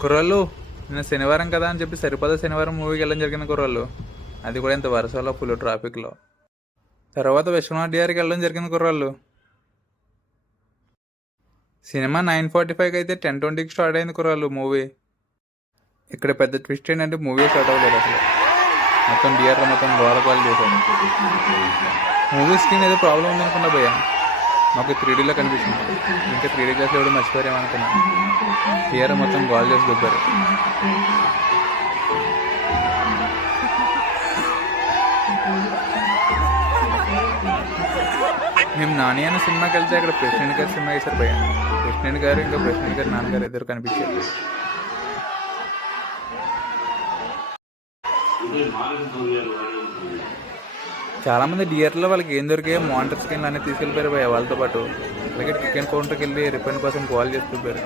కుర్రోళ్ళు, నిన్న శనివారం కదా అని చెప్పి సరిపదా శనివారం మూవీకి వెళ్ళడం జరిగింది కుర్రోళ్ళు. అది కూడా ఇంత వరుసలో ఫుల్ ట్రాఫిక్లో. తర్వాత విశ్వనాథ్ డిఆర్కి వెళ్ళడం జరిగింది కుర్రోళ్ళు. సినిమా 9:45కి అయితే 10:20కి స్టార్ట్ అయింది కుర్రోళ్ళు మూవీ. ఇక్కడ పెద్ద ట్విస్ట్ ఏంటంటే మూవీ స్టార్ట్ అవ్వలేదు అసలు. మొత్తం డిఆర్లో మొత్తం గోల చేశారు. మూవీ స్క్రీన్ ఏదో ప్రాబ్లం ఉందనుకున్నా భయ్యా, మాకు 3Dలో కనిపిస్తుంది. ఇంకా 3D గ్లాస్లో ఎవరు మర్చిపోయామనుకున్నాను. డిఆర్ మొత్తం గోల్ చేసి దుబ్బారు. మేము నాని అనే సినిమాకి వెళ్తే అక్కడ ప్రెసిడెంట్ గారు సినిమా వేశారు భయ్య. ప్రెసిడెంట్ గారు ఇంకా ప్రెసిడెంట్ గారు నాన్నగారు ఇద్దరు కనిపించారు. చాలా మంది డిఆర్లో వాళ్ళకి ఏం దొరికే మానిటర్ స్క్రీన్లు అనేది తీసుకెళ్ళిపోయారు భయ్య వాళ్ళతో పాటు. అలాగే టికెట్ కౌంటర్కి వెళ్ళి రిఫండ్ కోసం కాల్ చేసి దుబ్బారు.